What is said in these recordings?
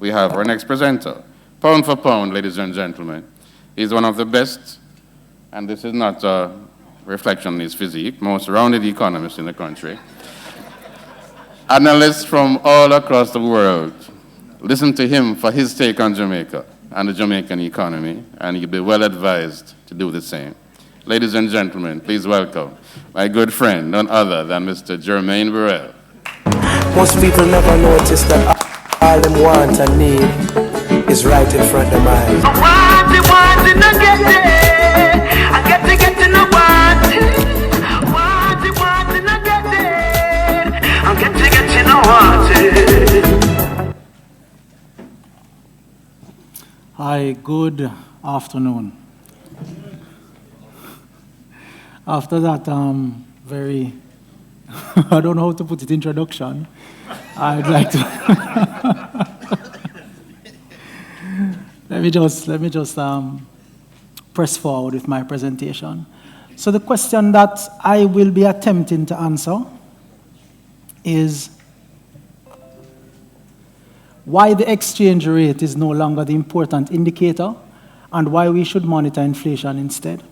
we have our next presenter. Pound for pound, ladies and gentlemen. He's one of the best, and this is not a reflection on his physique, most rounded economist in the country. Analysts from all across the world listen to him for his take on Jamaica and the Jamaican economy, and he'll be well advised to do the same. Ladies and gentlemen, please welcome my good friend, none other than Mr. Jermaine Burrell. Most people never notice that all them want and need is right in front of them eyes. Want it, not get it. I get it, no want it. Want it, not get it. I get it, no want it. Hi, good afternoon. After that very, I don't know how to put it, introduction, I'd like to let me just press forward with my presentation. So the question that I will be attempting to answer is why the exchange rate is no longer the important indicator and why we should monitor inflation instead.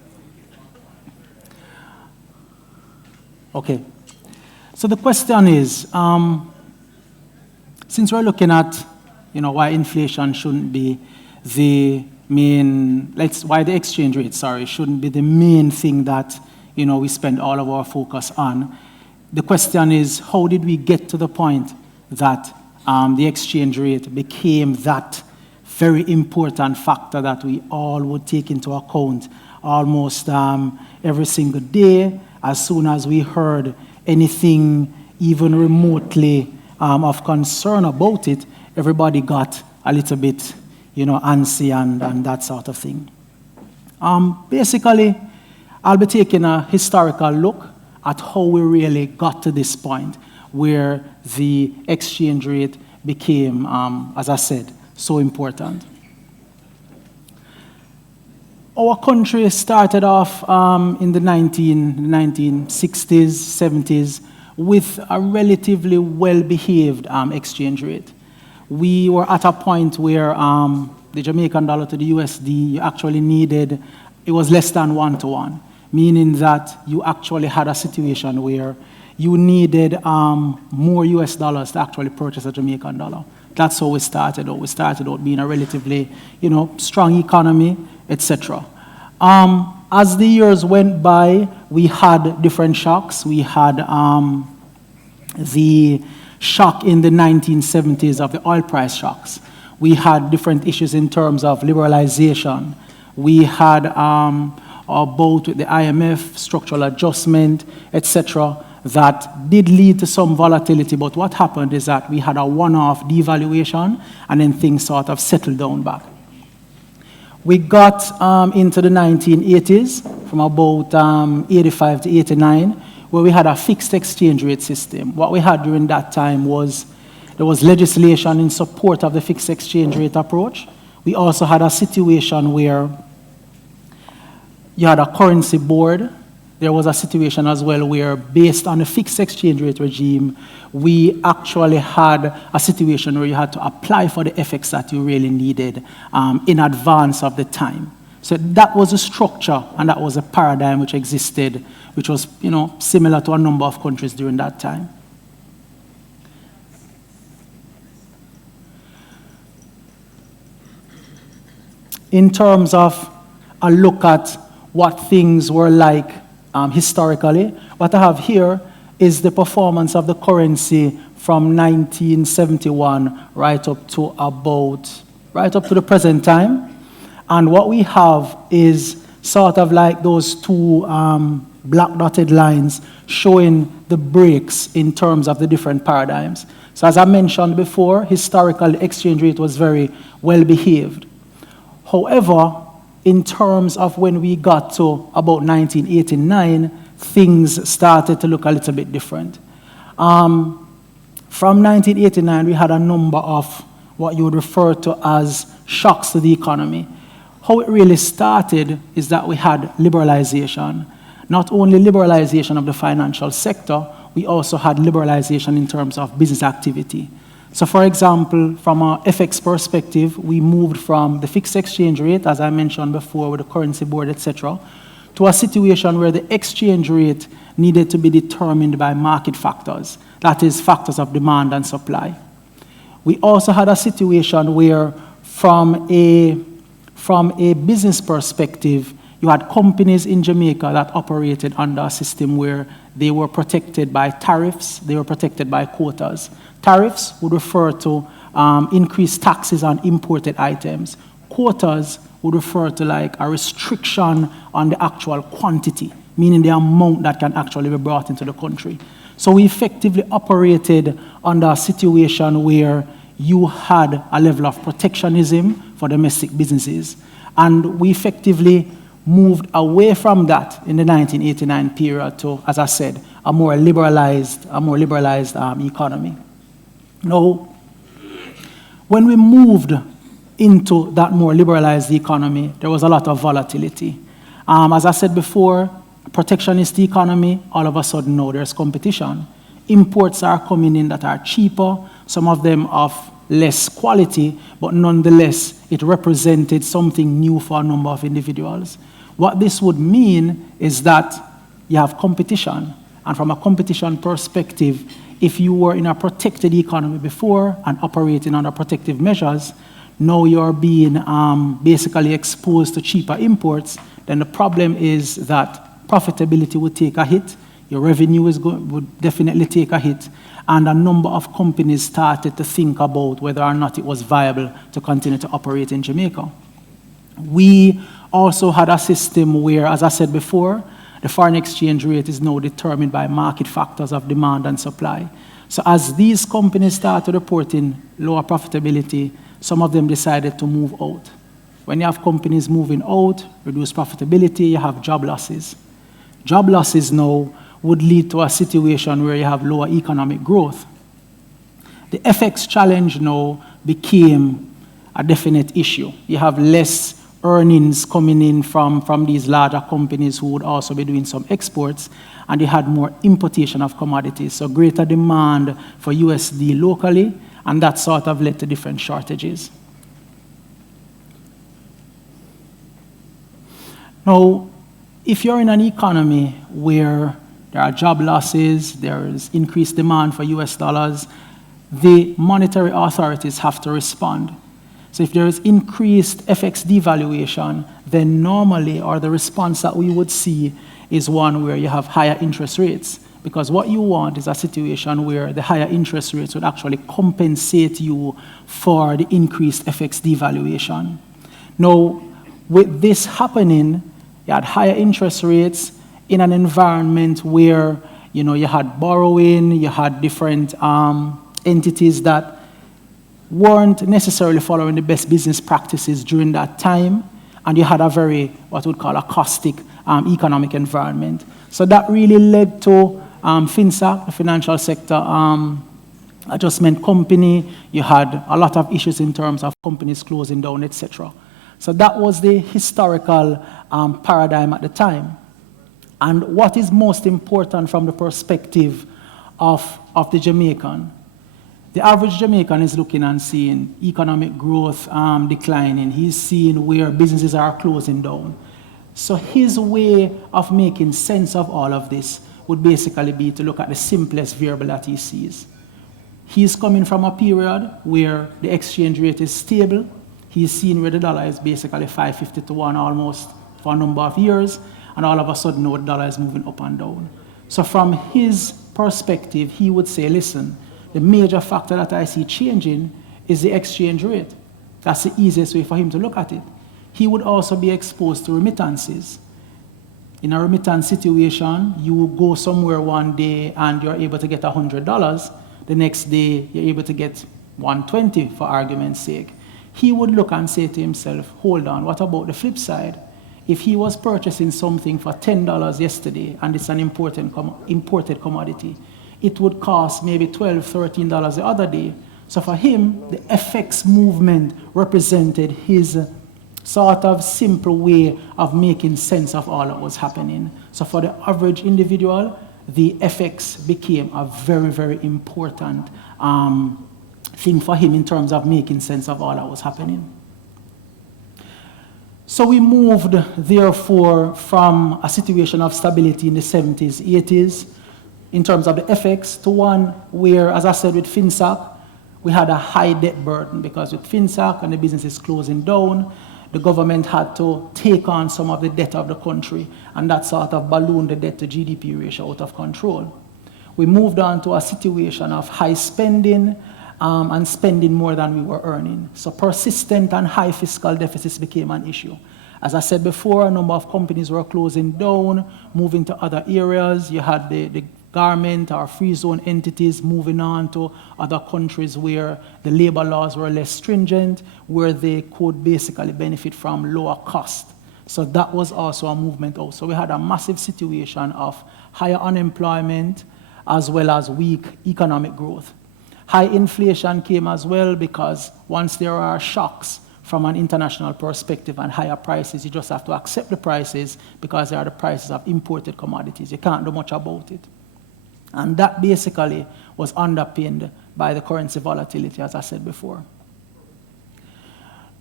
Okay, so the question is, since we're looking at, why inflation shouldn't be the main, why the exchange rate, shouldn't be the main thing that, we spend all of our focus on. The question is, how did we get to the point that the exchange rate became that very important factor that we all would take into account almost every single day? As soon as we heard anything even remotely of concern about it, everybody got a little bit, antsy and that sort of thing. Basically, I'll be taking a historical look at how we really got to this point where the exchange rate became, as I said, so important. Our country started off in the 1960s, 70s with a relatively well-behaved exchange rate. We were at a point where the Jamaican dollar to the USD, you actually needed, it was less than 1-to-1, meaning that you actually had a situation where you needed more US dollars to actually purchase a Jamaican dollar. That's how we started out. We started out being a relatively, strong economy, etc. As the years went by, we had different shocks. We had the shock in the 1970s of the oil price shocks. We had different issues in terms of liberalization. We had both the IMF, structural adjustment, etc., that did lead to some volatility, but what happened is that we had a one-off devaluation and then things sort of settled down back. We got into the 1980s, from about 85 to 89, where we had a fixed exchange rate system. What we had during that time was, there was legislation in support of the fixed exchange rate approach. We also had a situation where you had a currency board. There was a situation as well where, based on the fixed exchange rate regime, we actually had a situation where you had to apply for the FX that you really needed in advance of the time. So that was a structure and that was a paradigm which existed, which was similar to a number of countries during that time. In terms of a look at what things were like historically, what I have here is the performance of the currency from 1971 right up to the present time. And what we have is sort of like those two black dotted lines showing the breaks in terms of the different paradigms. So as I mentioned before, historically, the exchange rate was very well behaved. However, in terms of when we got to about 1989, things started to look a little bit different. From 1989, we had a number of what you would refer to as shocks to the economy. How it really started is that we had liberalization. Not only liberalization of the financial sector, we also had liberalization in terms of business activity. So for example, from a FX perspective, we moved from the fixed exchange rate, as I mentioned before, with the currency board, etc., to a situation where the exchange rate needed to be determined by market factors, that is, factors of demand and supply. We also had a situation where, from a business perspective, you had companies in Jamaica that operated under a system where they were protected by tariffs, they were protected by quotas. Tariffs would refer to increased taxes on imported items. Quotas would refer to like a restriction on the actual quantity, meaning the amount that can actually be brought into the country. So we effectively operated under a situation where you had a level of protectionism for domestic businesses. And we effectively moved away from that in the 1989 period to, as I said, a more liberalized economy. Now, when we moved into that more liberalized economy, there was a lot of volatility. As I said before, protectionist economy, all of a sudden now there's competition. Imports are coming in that are cheaper, some of them of less quality, but nonetheless, it represented something new for a number of individuals. What this would mean is that you have competition, and from a competition perspective, if you were in a protected economy before and operating under protective measures, now you're being basically exposed to cheaper imports, then the problem is that profitability would take a hit, your revenue would definitely take a hit, and a number of companies started to think about whether or not it was viable to continue to operate in Jamaica. We also had a system where, as I said before, the foreign exchange rate is now determined by market factors of demand and supply. So as these companies started reporting lower profitability, some of them decided to move out. When you have companies moving out, reduced profitability, you have job losses. Job losses now would lead to a situation where you have lower economic growth. The FX challenge now became a definite issue. You have less earnings coming in from these larger companies who would also be doing some exports, and they had more importation of commodities, so greater demand for USD locally, and that sort of led to different shortages. Now, if you're in an economy where there are job losses, there is increased demand for US dollars, the monetary authorities have to respond. So if there is increased FX devaluation, then normally, or the response that we would see is one where you have higher interest rates. Because what you want is a situation where the higher interest rates would actually compensate you for the increased FX devaluation. Now, with this happening, you had higher interest rates in an environment where you had borrowing, you had different entities that weren't necessarily following the best business practices during that time, and you had a very, what we'd call a caustic economic environment. So that really led to FinSAC, the financial sector adjustment company. You had a lot of issues in terms of companies closing down, etc. So that was the historical paradigm at the time. And what is most important from the perspective of the Jamaican? The average Jamaican is looking and seeing economic growth declining. He's seeing where businesses are closing down. So his way of making sense of all of this would basically be to look at the simplest variable that he sees. He's coming from a period where the exchange rate is stable. He's seen where the dollar is basically 550 to 1 almost for a number of years, and all of a sudden now the dollar is moving up and down. So from his perspective, he would say, listen, the major factor that I see changing is the exchange rate. That's the easiest way for him to look at it. He would also be exposed to remittances. In a remittance situation, you will go somewhere one day and you're able to get $100. The next day, you're able to get $120 for argument's sake. He would look and say to himself, hold on, what about the flip side? If he was purchasing something for $10 yesterday and it's an imported commodity, it would cost maybe $12, $13 the other day. So for him, the FX movement represented his sort of simple way of making sense of all that was happening. So for the average individual, the FX became a very, very important thing for him in terms of making sense of all that was happening. So we moved, therefore, from a situation of stability in the 70s, 80s, in terms of the FX, to one where, as I said, with FinSac, we had a high debt burden, because with FinSac and the businesses closing down, the government had to take on some of the debt of the country, and that sort of ballooned the debt to GDP ratio out of control. We moved on to a situation of high spending, and spending more than we were earning. So persistent and high fiscal deficits became an issue. As I said before, a number of companies were closing down, moving to other areas. You had the garment or free zone entities moving on to other countries where the labor laws were less stringent, where they could basically benefit from lower cost. So that was also a movement out. So we had a massive situation of higher unemployment as well as weak economic growth. High inflation came as well, because once there are shocks from an international perspective and higher prices, you just have to accept the prices, because they are the prices of imported commodities. You can't do much about it. And that basically was underpinned by the currency volatility, as I said before.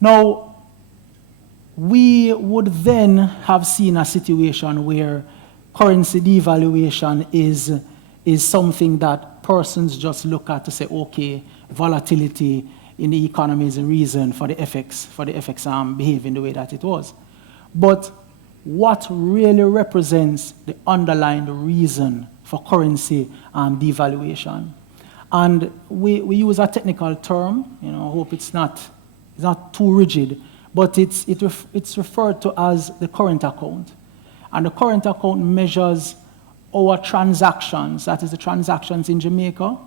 Now, we would then have seen a situation where currency devaluation is something that persons just look at to say, okay, volatility in the economy is a reason for the FX behaving the way that it was. But what really represents the underlying reason for currency devaluation? And we use a technical term, I hope it's not too rigid, but it's referred to as the current account. And the current account measures our transactions, that is the transactions in Jamaica,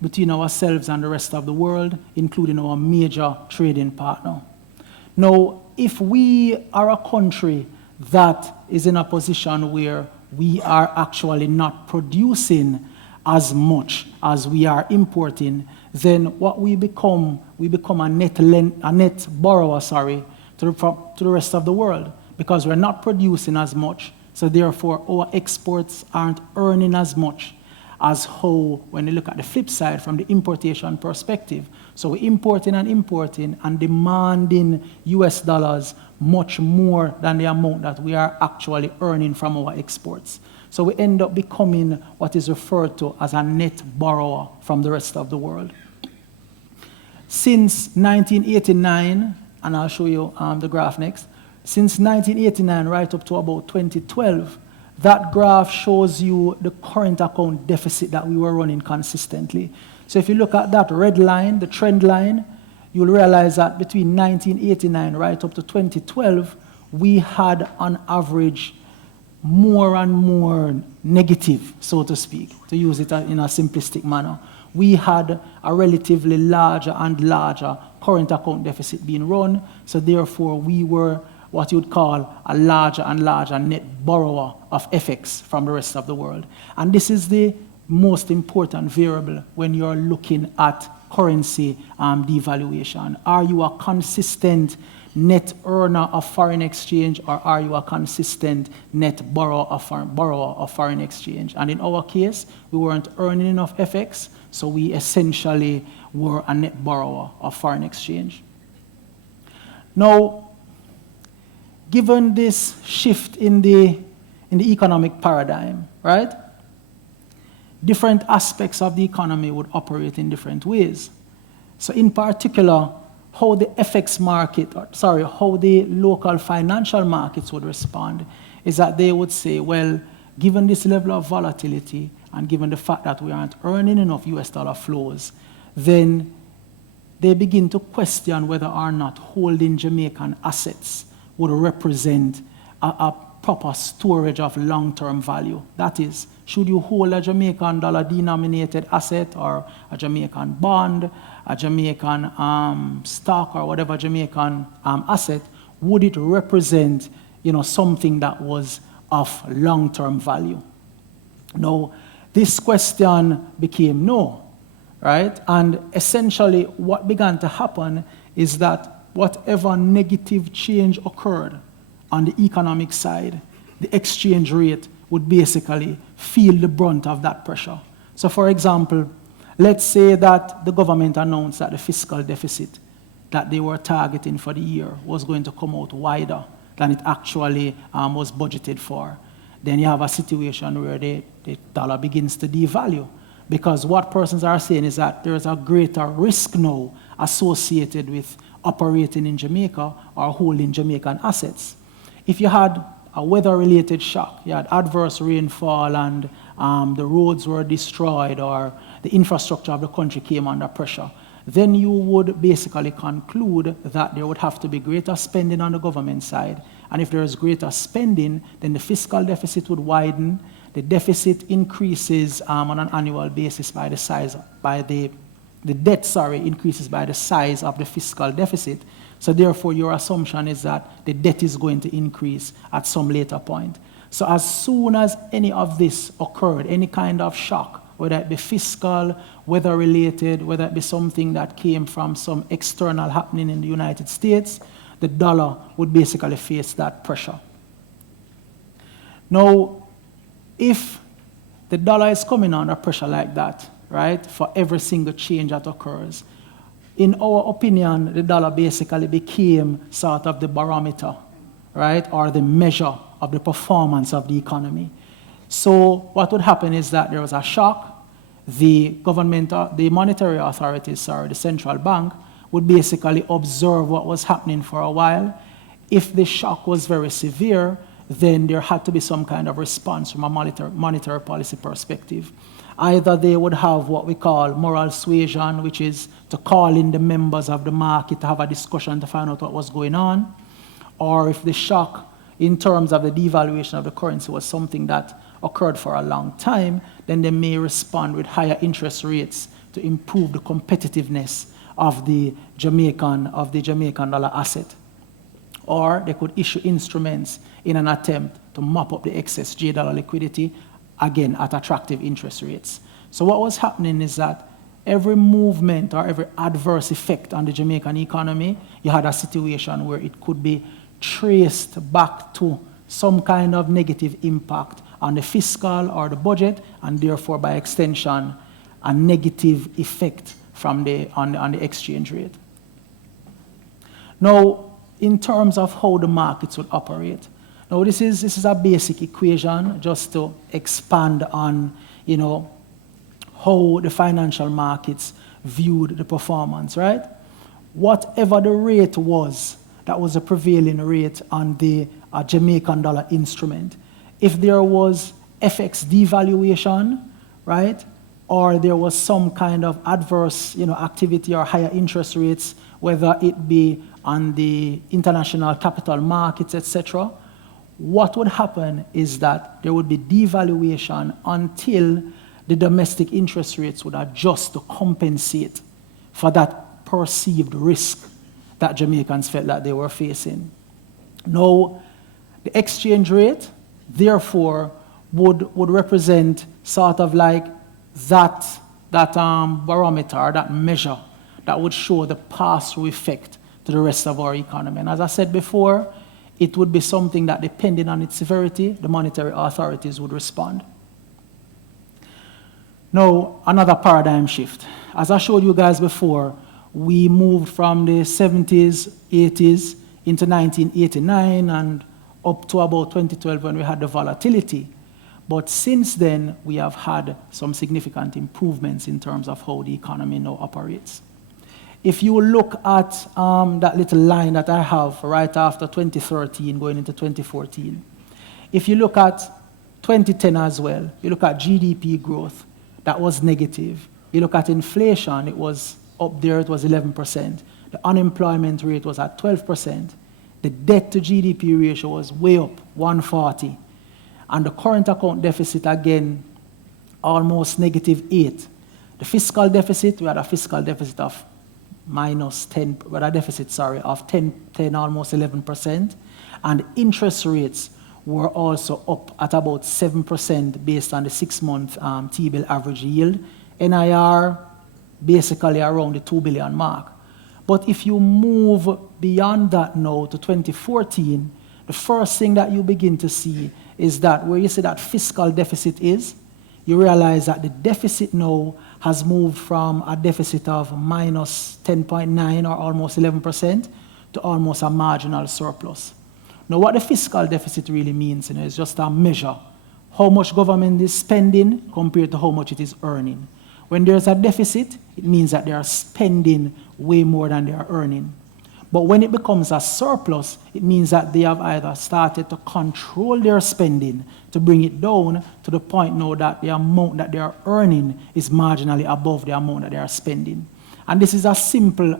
between ourselves and the rest of the world, including our major trading partner. Now, if we are a country that is in a position where we are actually not producing as much as we are importing, then what we become a net borrower, to the rest of the world, because we're not producing as much. So therefore, our exports aren't earning as much as how, when you look at the flip side from the importation perspective. So we're importing and demanding US dollars much more than the amount that we are actually earning from our exports. So we end up becoming what is referred to as a net borrower from the rest of the world. Since 1989, and I'll show you the graph next, since 1989 right up to about 2012, that graph shows you the current account deficit that we were running consistently. So if you look at that red line, the trend line, you'll realize that between 1989 right up to 2012, we had on average more and more negative, so to speak, to use it in a simplistic manner. We had a relatively larger and larger current account deficit being run, so therefore we were what you'd call a larger and larger net borrower of FX from the rest of the world. And this is the most important variable when you're looking at currency devaluation. Are you a consistent net earner of foreign exchange, or are you a consistent net borrower of foreign exchange? And in our case, we weren't earning enough FX, so we essentially were a net borrower of foreign exchange. Now, given this shift in the economic paradigm, right? Different aspects of the economy would operate in different ways. So in particular, how the FX market, how the local financial markets would respond is that they would say, well, given this level of volatility and given the fact that we aren't earning enough US dollar flows, then they begin to question whether or not holding Jamaican assets would represent a proper storage of long-term value. That is, should you hold a Jamaican dollar-denominated asset or a Jamaican bond, a Jamaican stock or whatever Jamaican asset, would it represent something that was of long-term value? Now, this question became no, right? And essentially what began to happen is that whatever negative change occurred on the economic side, the exchange rate would basically feel the brunt of that pressure. So for example, Let's say that the government announced that the fiscal deficit that they were targeting for the year was going to come out wider than it actually was budgeted for. Then you have a situation where the dollar begins to devalue, because what persons are saying is that there is a greater risk now associated with operating in Jamaica or holding Jamaican assets. If you had a weather-related shock, you had adverse rainfall and the roads were destroyed or the infrastructure of the country came under pressure, then you would basically conclude that there would have to be greater spending on the government side. And if there is greater spending, then the fiscal deficit would widen. The deficit increases on an annual basis by the size, the debt, increases by the size of the fiscal deficit. So therefore, your assumption is that the debt is going to increase at some later point. So as soon as any of this occurred, any kind of shock, whether it be fiscal, weather-related, whether it be something that came from some external happening in the United States, the dollar would basically face that pressure. Now, if the dollar is coming under pressure like that, right, for every single change that occurs, in our opinion, the dollar basically became sort of the barometer, right, or the measure of the performance of the economy. So what would happen is that there was a shock. The government, the monetary authorities, the central bank, would basically observe what was happening for a while. If the shock was very severe, then there had to be some kind of response from a monetary policy perspective. Either they would have what we call moral suasion, which is to call in the members of the market to have a discussion to find out what was going on, or if the shock in terms of the devaluation of the currency was something that occurred for a long time, then they may respond with higher interest rates to improve the competitiveness of the Jamaican dollar asset. Or they could issue instruments in an attempt to mop up the excess J dollar liquidity, again at attractive interest rates. So what was happening is that every movement or every adverse effect on the Jamaican economy, you had a situation where it could be traced back to some kind of negative impact on the fiscal or the budget, and therefore by extension a negative effect from on the exchange rate. Now, in terms of how the markets would operate, now this is a basic equation just to expand on, how the financial markets viewed the performance, right? Whatever the rate was, that was a prevailing rate on the Jamaican dollar instrument. If there was FX devaluation, right, or there was some kind of adverse, activity or higher interest rates, whether it be on the international capital markets, etc., what would happen is that there would be devaluation until the domestic interest rates would adjust to compensate for that perceived risk that Jamaicans felt that they were facing. Now, the exchange rate, therefore, would represent sort of like that barometer, that measure that would show the pass-through effect to the rest of our economy. And as I said before, it would be something that, depending on its severity, the monetary authorities would respond. Now, another paradigm shift. As I showed you guys before, we moved from the 70s, 80s into 1989 and up to about 2012 when we had the volatility. But since then, we have had some significant improvements in terms of how the economy now operates. If you look at that little line that I have right after 2013 going into 2014, if you look at 2010 as well, you look at GDP growth, that was negative. You look at inflation, it was up there, it was 11%. The unemployment rate was at 12%. The debt to GDP ratio was way up, 140. And the current account deficit, again, almost -8. The fiscal deficit, we had a fiscal deficit of of 10, almost 11%. And interest rates were also up at about 7% based on the 6-month T-bill average yield. NIR, basically around the 2 billion mark. But if you move beyond that now to 2014, the first thing that you begin to see is that where you see that fiscal deficit is, you realize that the deficit now has moved from a deficit of minus 10.9 or almost 11% to almost a marginal surplus. Now, what the fiscal deficit really means, is just a measure how much government is spending compared to how much it is earning. When there's a deficit, it means that they are spending way more than they are earning. But when it becomes a surplus, it means that they have either started to control their spending to bring it down to the point now that the amount that they are earning is marginally above the amount that they are spending. And this is a simple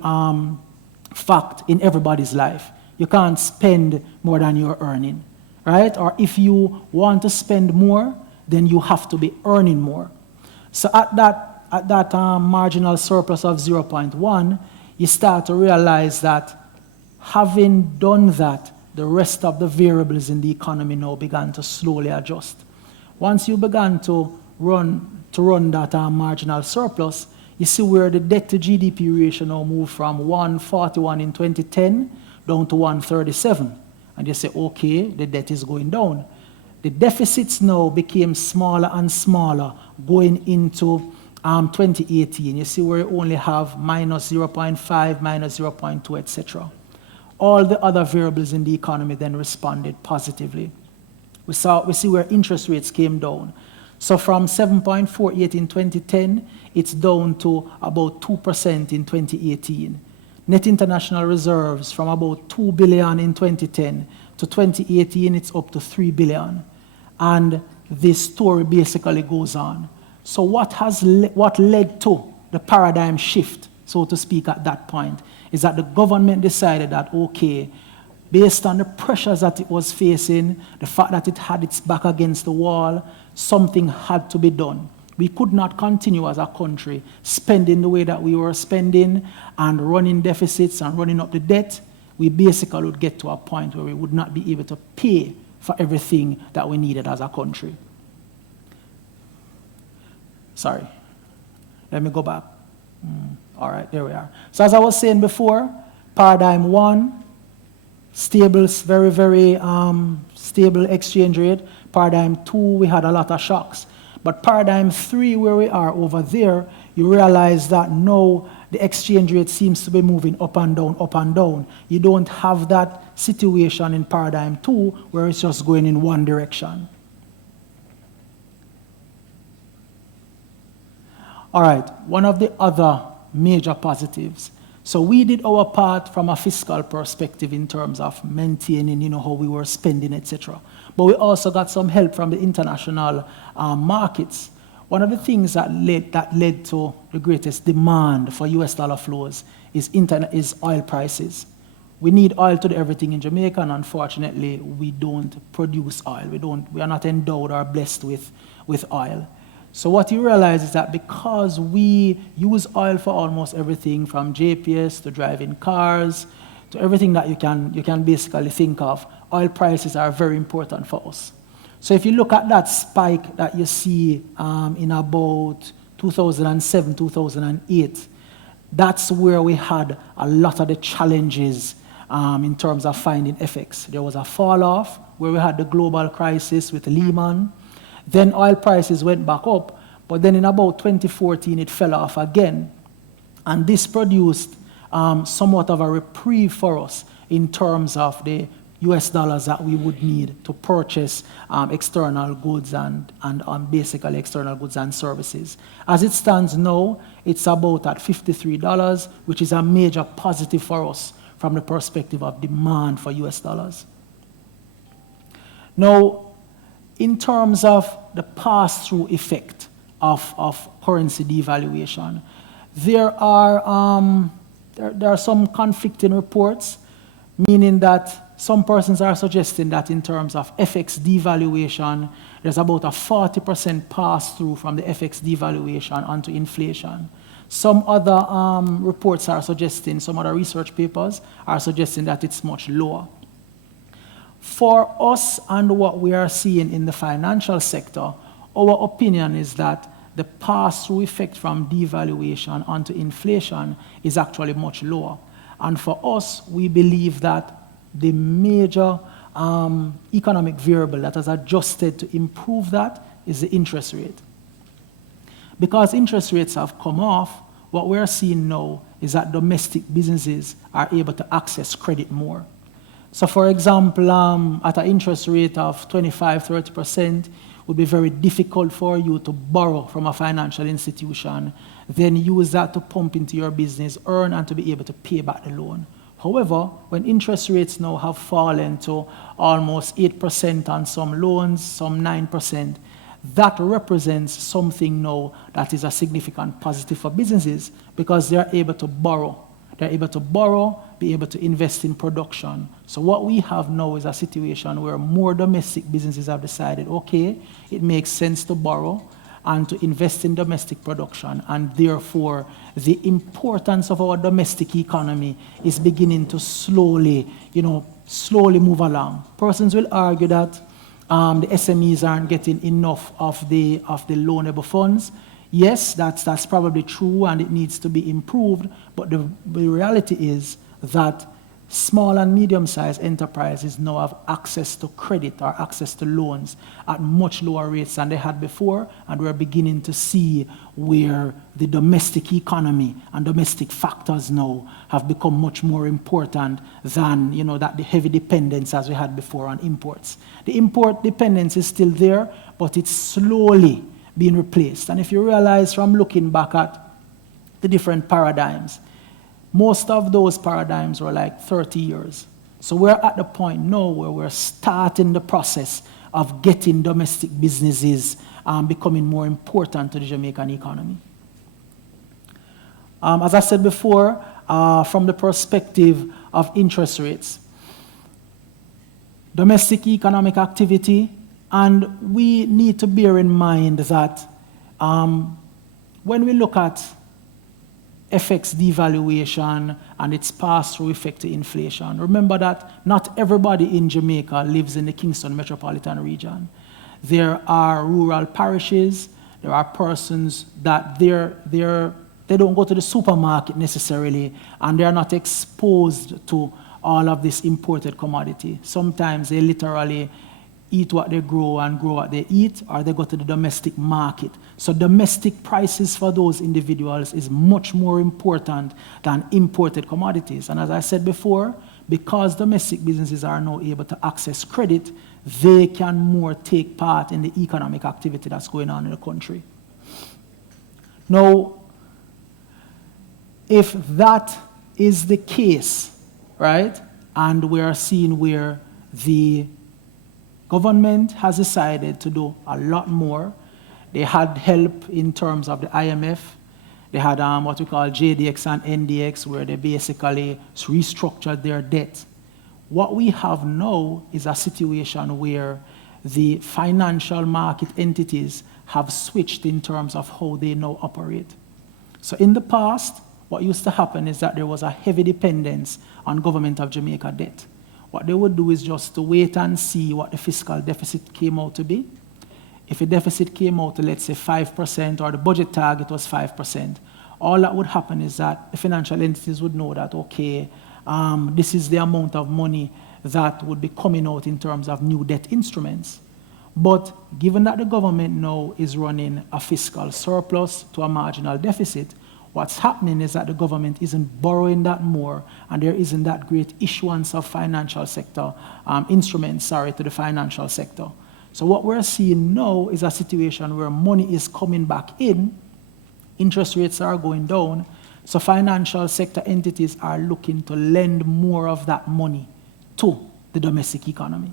fact in everybody's life. You can't spend more than you're earning, right? Or if you want to spend more, then you have to be earning more. So at that marginal surplus of 0.1, you start to realize that having done that, the rest of the variables in the economy now began to slowly adjust. Once you began to run that marginal surplus, you see where the debt to GDP ratio now moved from 141 in 2010 down to 137. And you say, okay, the debt is going down. The deficits now became smaller and smaller going into 2018. You see where you only have minus 0.5, minus 0.2, etc. All the other variables in the economy then responded positively. We see where interest rates came down. So from 7.48 in 2010, it's down to about 2% in 2018. Net international reserves from about 2 billion in 2010 to 2018, it's up to 3 billion. And this story basically goes on. So what led to the paradigm shift, so to speak, at that point, is that the government decided that, okay, based on the pressures that it was facing, the fact that it had its back against the wall, something had to be done. We could not continue as a country spending the way that we were spending and running deficits and running up the debt. We basically would get to a point where we would not be able to pay for everything that we needed as a country. Sorry, let me go back. All right, there we are. So as I was saying before, paradigm 1, stable, very, very stable exchange rate. Paradigm 2, we had a lot of shocks. But paradigm 3, where we are over there, you realize that now the exchange rate seems to be moving up and down, up and down. You don't have that situation in paradigm 2 where it's just going in one direction. All right, one of the other major positives. So we did our part from a fiscal perspective in terms of maintaining, how we were spending, etc. But we also got some help from the international markets. One of the things that led to the greatest demand for US dollar flows is oil prices. We need oil to do everything in Jamaica, and unfortunately, we don't produce oil. We are not endowed or blessed with oil. So what you realize is that because we use oil for almost everything from GPS to driving cars to everything that you can basically think of, oil prices are very important for us. So if you look at that spike that you see in about 2007, 2008, that's where we had a lot of the challenges in terms of finding FX. There was a fall off where we had the global crisis with Lehman. Then oil prices went back up, but then in about 2014 it fell off again. And this produced somewhat of a reprieve for us in terms of the US dollars that we would need to purchase external goods and basically external goods and services. As it stands now, it's about at $53, which is a major positive for us from the perspective of demand for US dollars. Now, in terms of the pass-through effect of currency devaluation, there are some conflicting reports, meaning that some persons are suggesting that in terms of FX devaluation, there's about a 40% pass-through from the FX devaluation onto inflation. Some other reports are suggesting, some other research papers are suggesting that it's much lower. For us and what we are seeing in the financial sector, our opinion is that the pass-through effect from devaluation onto inflation is actually much lower. And for us, we believe that the major economic variable that has adjusted to improve that is the interest rate. Because interest rates have come off, what we're seeing now is that domestic businesses are able to access credit more. So for example, at an interest rate of 25–30%, it would be very difficult for you to borrow from a financial institution, then use that to pump into your business, earn, and to be able to pay back the loan. However, when interest rates now have fallen to almost 8% on some loans, some 9%, that represents something now that is a significant positive for businesses because they're able to borrow. They're able to borrow, be able to invest in production. So what we have now is a situation where more domestic businesses have decided, okay, it makes sense to borrow and to invest in domestic production, and therefore the importance of our domestic economy is beginning to slowly move along. Persons will argue that the SMEs aren't getting enough of the loanable funds. Yes, that's probably true, and it needs to be improved, but the reality is that small and medium-sized enterprises now have access to credit or access to loans at much lower rates than they had before, and we're beginning to see where the domestic economy and domestic factors now have become much more important than that the heavy dependence as we had before on imports. The import dependence is still there, but it's slowly being replaced. And if you realize from looking back at the different paradigms, most of those paradigms were like 30 years. So we're at the point now where we're starting the process of getting domestic businesses becoming more important to the Jamaican economy. As I said before, from the perspective of interest rates, domestic economic activity, and we need to bear in mind that when we look at FX devaluation and its pass-through effect to inflation. Remember that not everybody in Jamaica lives in the Kingston metropolitan region. There are rural parishes, there are persons that they don't go to the supermarket necessarily, and they're not exposed to all of this imported commodity. Sometimes they literally eat what they grow and grow what they eat, or they go to the domestic market. So domestic prices for those individuals is much more important than imported commodities. And as I said before, because domestic businesses are now able to access credit, they can more take part in the economic activity that's going on in the country. Now, if that is the case, right, and we are seeing where the government has decided to do a lot more. They had help in terms of the IMF. They had what we call JDX and NDX, where they basically restructured their debt. What we have now is a situation where the financial market entities have switched in terms of how they now operate. So in the past, what used to happen is that there was a heavy dependence on government of Jamaica debt. What they would do is just to wait and see what the fiscal deficit came out to be. If the deficit came out to, let's say, 5%, or the budget target was 5%, all that would happen is that the financial entities would know that, okay, this is the amount of money that would be coming out in terms of new debt instruments. But given that the government now is running a fiscal surplus to a marginal deficit, what's happening is that the government isn't borrowing that more, and there isn't that great issuance of financial sector instruments, to the financial sector. So what we're seeing now is a situation where money is coming back in, interest rates are going down, so financial sector entities are looking to lend more of that money to the domestic economy.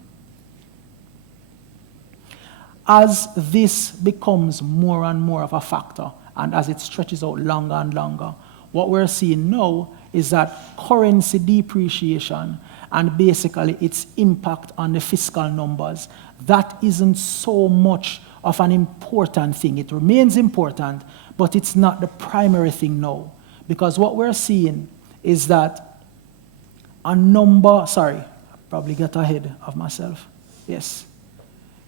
As this becomes more and more of a factor, and as it stretches out longer and longer, what we're seeing now is that currency depreciation and basically its impact on the fiscal numbers, that isn't so much of an important thing. It remains important, but it's not the primary thing now. Because what we're seeing is that probably get ahead of myself. Yes.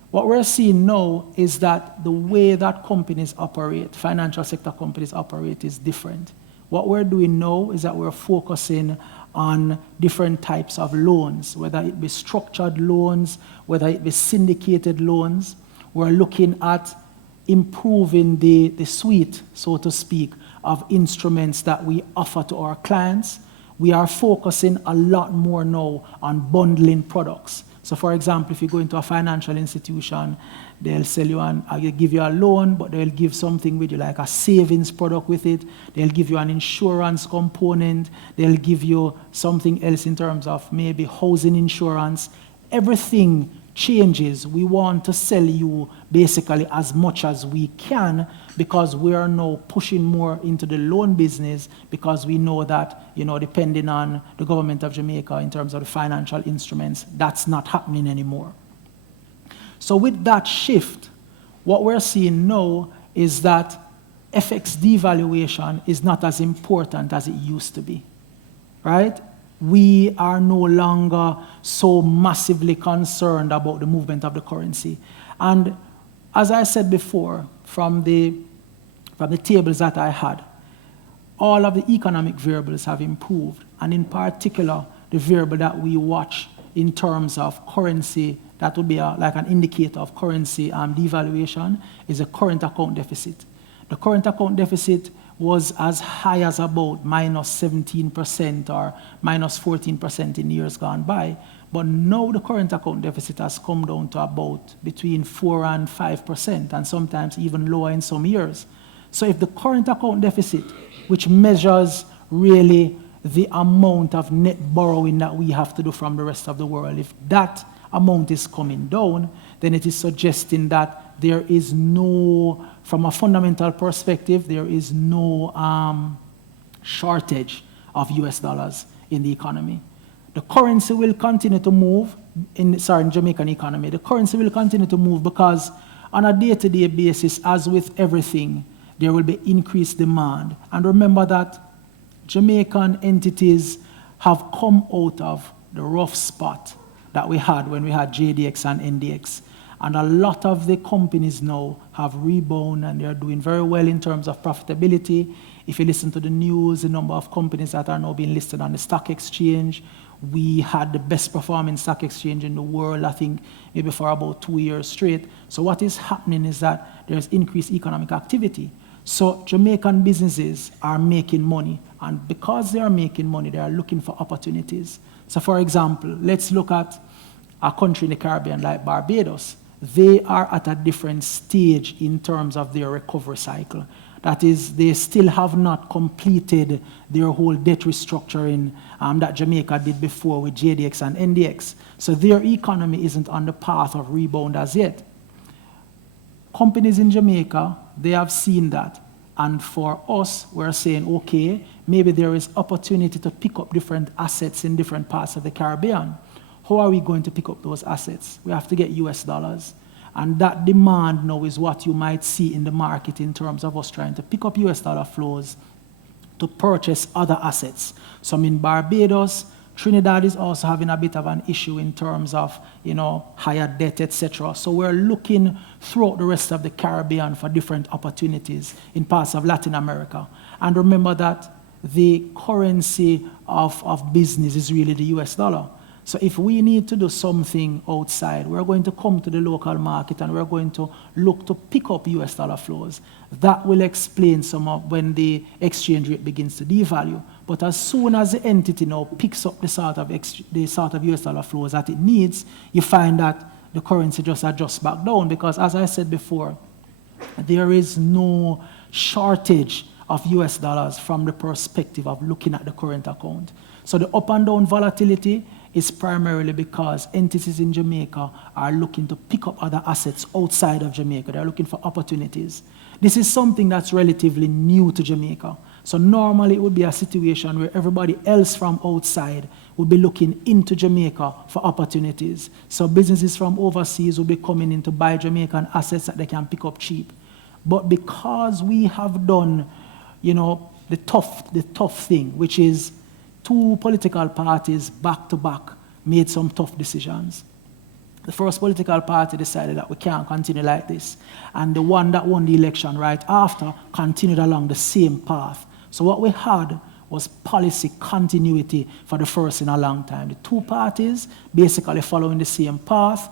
What we're seeing now is that the way that companies operate, financial sector companies operate, is different. What we're doing now is that we're focusing on different types of loans, whether it be structured loans, whether it be syndicated loans. We're looking at improving the suite, so to speak, of instruments that we offer to our clients. We are focusing a lot more now on bundling products. So for example, if you go into a financial institution, they'll sell you they'll give you a loan, but they'll give something with you like a savings product with it. They'll give you an insurance component. They'll give you something else in terms of maybe housing insurance. Everything changes. We want to sell you basically as much as we can because we are now pushing more into the loan business because we know that, depending on the government of Jamaica in terms of the financial instruments, that's not happening anymore. So with that shift, what we're seeing now is that FX devaluation is not as important as it used to be, right? We are no longer so massively concerned about the movement of the currency. And as I said before, from the tables that I had, all of the economic variables have improved, and in particular, the variable that we watch in terms of currency, that would be like an indicator of currency devaluation, is a current account deficit. The current account deficit was as high as about minus 17% or minus 14% in years gone by. But now the current account deficit has come down to about between 4 and 5%, and sometimes even lower in some years. So if the current account deficit, which measures really the amount of net borrowing that we have to do from the rest of the world, if that amount is coming down, then it is suggesting that there is no, from a fundamental perspective, there is no shortage of US dollars in the economy. The currency will continue to move, in Jamaican economy, the currency will continue to move because on a day-to-day basis, as with everything, there will be increased demand. And remember that Jamaican entities have come out of the rough spot that we had when we had JDX and NDX. And a lot of the companies now have rebounded and they're doing very well in terms of profitability. If you listen to the news, the number of companies that are now being listed on the stock exchange, we had the best performing stock exchange in the world, I think maybe for about 2 years straight. So what is happening is that there's increased economic activity. So Jamaican businesses are making money, and because they are making money, they are looking for opportunities. So for example, let's look at a country in the Caribbean like Barbados. They are at a different stage in terms of their recovery cycle. That is, they still have not completed their whole debt restructuring that Jamaica did before with JDX and NDX. So their economy isn't on the path of rebound as yet. Companies in Jamaica, they have seen that. And for us, we're saying, okay, maybe there is opportunity to pick up different assets in different parts of the Caribbean. How are we going to pick up those assets? We have to get US dollars. And that demand now is what you might see in the market in terms of us trying to pick up US dollar flows to purchase other assets. So in Barbados, Trinidad is also having a bit of an issue in terms of, higher debt, etc. So we're looking throughout the rest of the Caribbean for different opportunities in parts of Latin America. And remember that the currency of business is really the US dollar. So if we need to do something outside, we're going to come to the local market and we're going to look to pick up US dollar flows. That will explain some of when the exchange rate begins to devalue. But as soon as the entity now picks up the sort of US dollar flows that it needs, you find that the currency just adjusts back down because, as I said before, there is no shortage of US dollars from the perspective of looking at the current account. So the up and down volatility is primarily because entities in Jamaica are looking to pick up other assets outside of Jamaica. They're looking for opportunities. This is something that's relatively new to Jamaica. So normally it would be a situation where everybody else from outside would be looking into Jamaica for opportunities. So businesses from overseas will be coming in to buy Jamaican assets that they can pick up cheap. But because we have done, the tough thing, which is two political parties back to back made some tough decisions. The first political party decided that we can't continue like this. And the one that won the election right after continued along the same path. So what we had was policy continuity for the first in a long time. The two parties basically following the same path,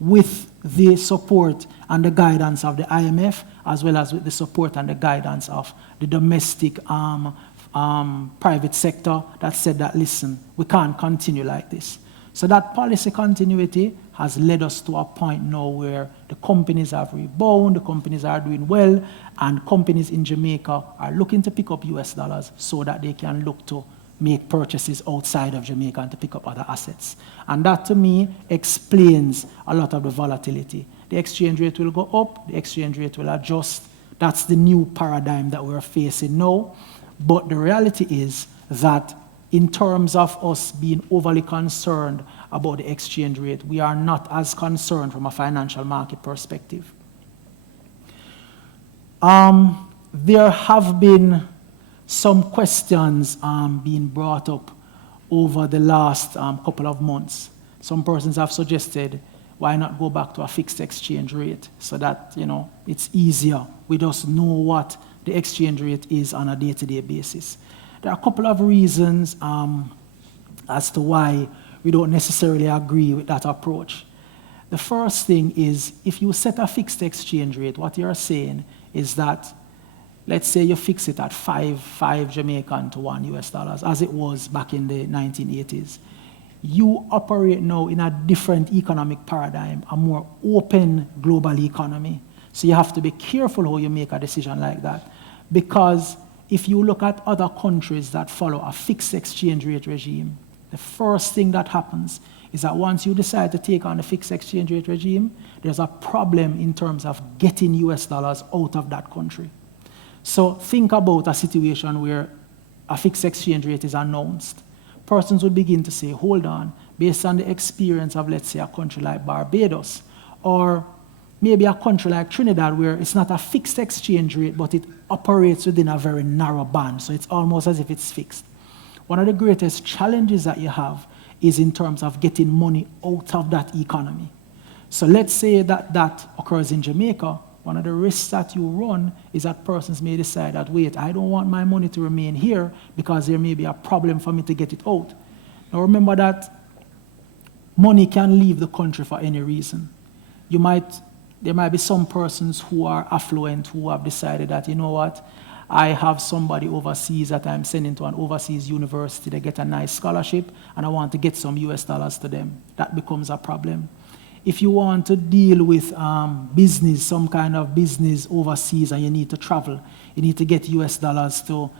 with the support and the guidance of the IMF, as well as with the support and the guidance of the domestic private sector that said that, listen, we can't continue like this. So that policy continuity has led us to a point now where the companies have rebound, the companies are doing well, and companies in Jamaica are looking to pick up US dollars so that they can look to make purchases outside of Jamaica and to pick up other assets. And that, to me, explains a lot of the volatility. The exchange rate will go up, the exchange rate will adjust. That's the new paradigm that we're facing now. But the reality is that in terms of us being overly concerned about the exchange rate, we are not as concerned from a financial market perspective. There have been some questions being brought up over the last couple of months. Some persons have suggested, why not go back to a fixed exchange rate so that, it's easier. We just know what the exchange rate is on a day-to-day basis. There are a couple of reasons as to why we don't necessarily agree with that approach. The first thing is, if you set a fixed exchange rate, what you're saying is that, let's say you fix it at 5 Jamaican to 1 US dollars, as it was back in the 1980s. You operate now in a different economic paradigm, a more open global economy. So you have to be careful how you make a decision like that. Because if you look at other countries that follow a fixed exchange rate regime, the first thing that happens is that once you decide to take on a fixed exchange rate regime, there's a problem in terms of getting US dollars out of that country. So think about a situation where a fixed exchange rate is announced. Persons would begin to say, hold on, based on the experience of, let's say, a country like Barbados, or maybe a country like Trinidad, where it's not a fixed exchange rate, but it operates within a very narrow band, so it's almost as if it's fixed. One of the greatest challenges that you have is in terms of getting money out of that economy. So let's say that that occurs in Jamaica. One of the risks that you run is that persons may decide that, wait, I don't want my money to remain here because there may be a problem for me to get it out. Now remember that money can leave the country for any reason. There might be some persons who are affluent who have decided that, you know what, I have somebody overseas that I'm sending to an overseas university to get a nice scholarship, and I want to get some US dollars to them. That becomes a problem. If you want to deal with business, some kind of business overseas, and you need to travel, you need to get US dollars to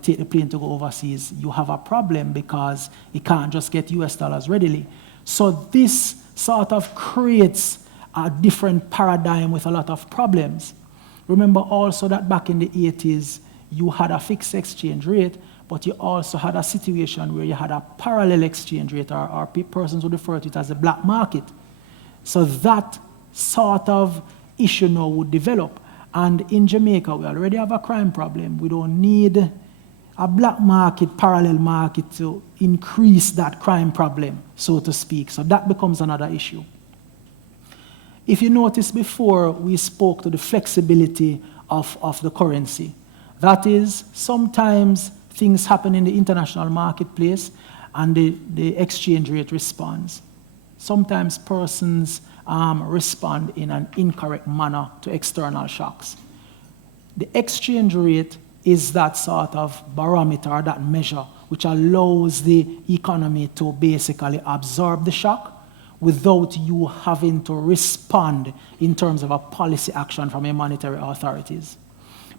take the plane to go overseas, you have a problem because you can't just get US dollars readily. So this sort of creates a different paradigm with a lot of problems. Remember also that back in the 80s, you had a fixed exchange rate, but you also had a situation where you had a parallel exchange rate, or persons would refer to it as a black market. So that sort of issue now would develop. And in Jamaica, we already have a crime problem. We don't need a black market, parallel market to increase that crime problem, so to speak. So that becomes another issue. If you notice before, we spoke to the flexibility of the currency. That is, sometimes things happen in the international marketplace and the exchange rate responds. Sometimes persons respond in an incorrect manner to external shocks. The exchange rate is that sort of barometer, that measure, which allows the economy to basically absorb the shock without you having to respond in terms of a policy action from your monetary authorities.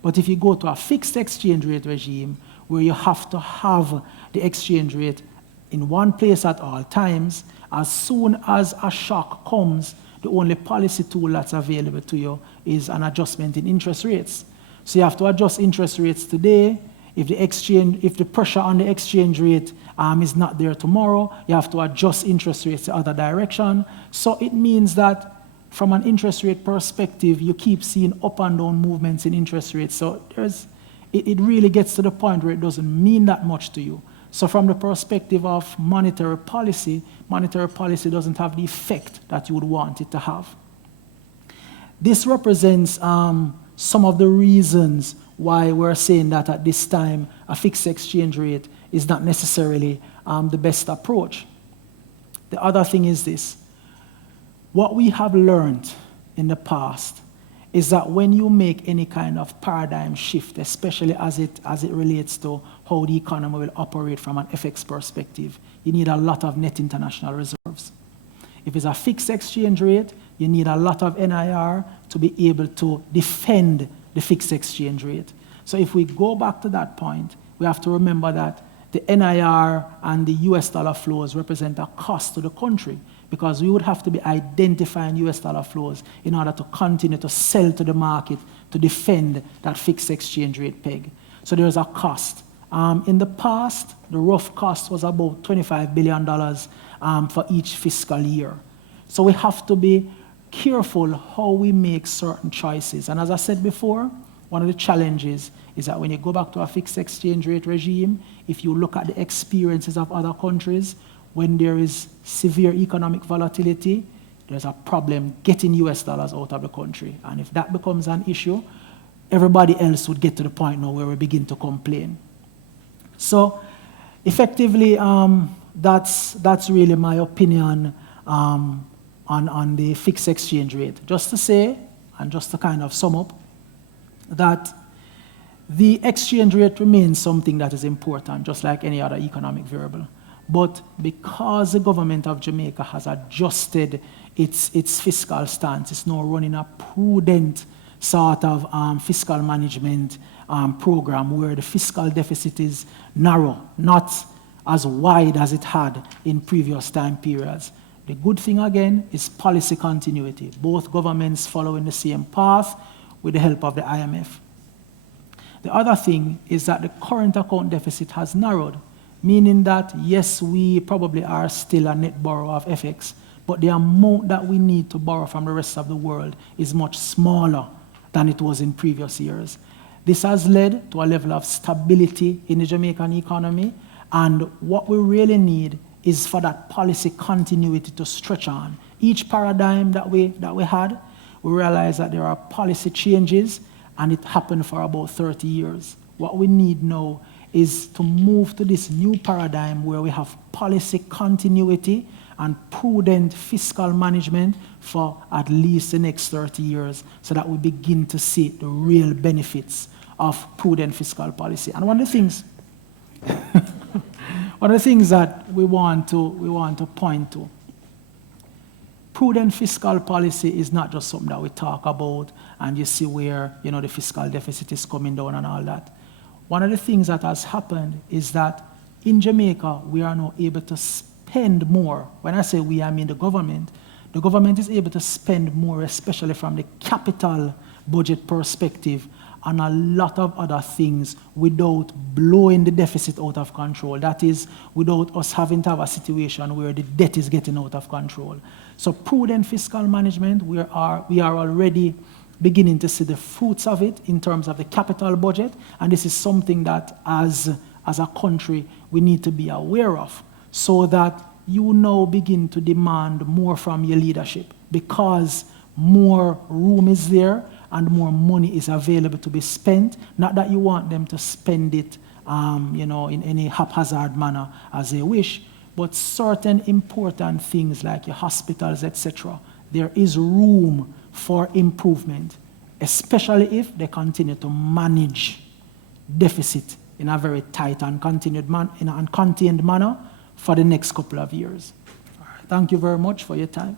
But if you go to a fixed exchange rate regime, where you have to have the exchange rate in one place at all times, as soon as a shock comes, the only policy tool that's available to you is an adjustment in interest rates. So you have to adjust interest rates today. If the pressure on the exchange rate is not there tomorrow, you have to adjust interest rates the other direction. So it means that from an interest rate perspective, you keep seeing up and down movements in interest rates. So it really gets to the point where it doesn't mean that much to you. So from the perspective of monetary policy doesn't have the effect that you would want it to have. This represents some of the reasons why we're saying that at this time a fixed exchange rate is not necessarily the best approach. The other thing is this. What we have learned in the past is that when you make any kind of paradigm shift, especially as it relates to how the economy will operate from an FX perspective, you need a lot of net international reserves. If it's a fixed exchange rate, you need a lot of NIR to be able to defend the fixed exchange rate. So if we go back to that point, we have to remember that the NIR and the US dollar flows represent a cost to the country, because we would have to be identifying US dollar flows in order to continue to sell to the market to defend that fixed exchange rate peg. So there's a cost. In the past, the rough cost was about $25 billion for each fiscal year. So we have to be careful how we make certain choices. And as I said before, one of the challenges is that when you go back to a fixed exchange rate regime, if you look at the experiences of other countries, when there is severe economic volatility, there's a problem getting US dollars out of the country. And if that becomes an issue, everybody else would get to the point now where we begin to complain. So effectively, that's really my opinion on the fixed exchange rate. Just to say, and just to kind of sum up, that the exchange rate remains something that is important, just like any other economic variable. But because the government of Jamaica has adjusted its fiscal stance, it's now running a prudent sort of fiscal management program where the fiscal deficit is narrow, not as wide as it had in previous time periods. The good thing again is policy continuity, both governments following the same path with the help of the IMF. The other thing is that the current account deficit has narrowed, meaning that yes, we probably are still a net borrower of FX, but the amount that we need to borrow from the rest of the world is much smaller than it was in previous years. This has led to a level of stability in the Jamaican economy, and what we really need is for that policy continuity to stretch on. Each paradigm that we had, we realized that there are policy changes, and it happened for about 30 years. What we need now is to move to this new paradigm where we have policy continuity and prudent fiscal management for at least the next 30 years, so that we begin to see the real benefits of prudent fiscal policy. And one of the things that we want to point to, prudent fiscal policy is not just something that we talk about and you see where the fiscal deficit is coming down and all that. One of the things that has happened is that in Jamaica, we are now able to spend more. When I say we, I mean the government. The government is able to spend more, especially from the capital budget perspective, on a lot of other things without blowing the deficit out of control. That is, without us having to have a situation where the debt is getting out of control. So prudent fiscal management, we are already beginning to see the fruits of it in terms of the capital budget, and this is something that as a country we need to be aware of, so that you now begin to demand more from your leadership, because more room is there and more money is available to be spent. Not that you want them to spend it in any haphazard manner as they wish, but certain important things like your hospitals, etc., there is room for improvement, especially if they continue to manage deficit in a very tight and contained manner for the next couple of years. All right. Thank you very much for your time.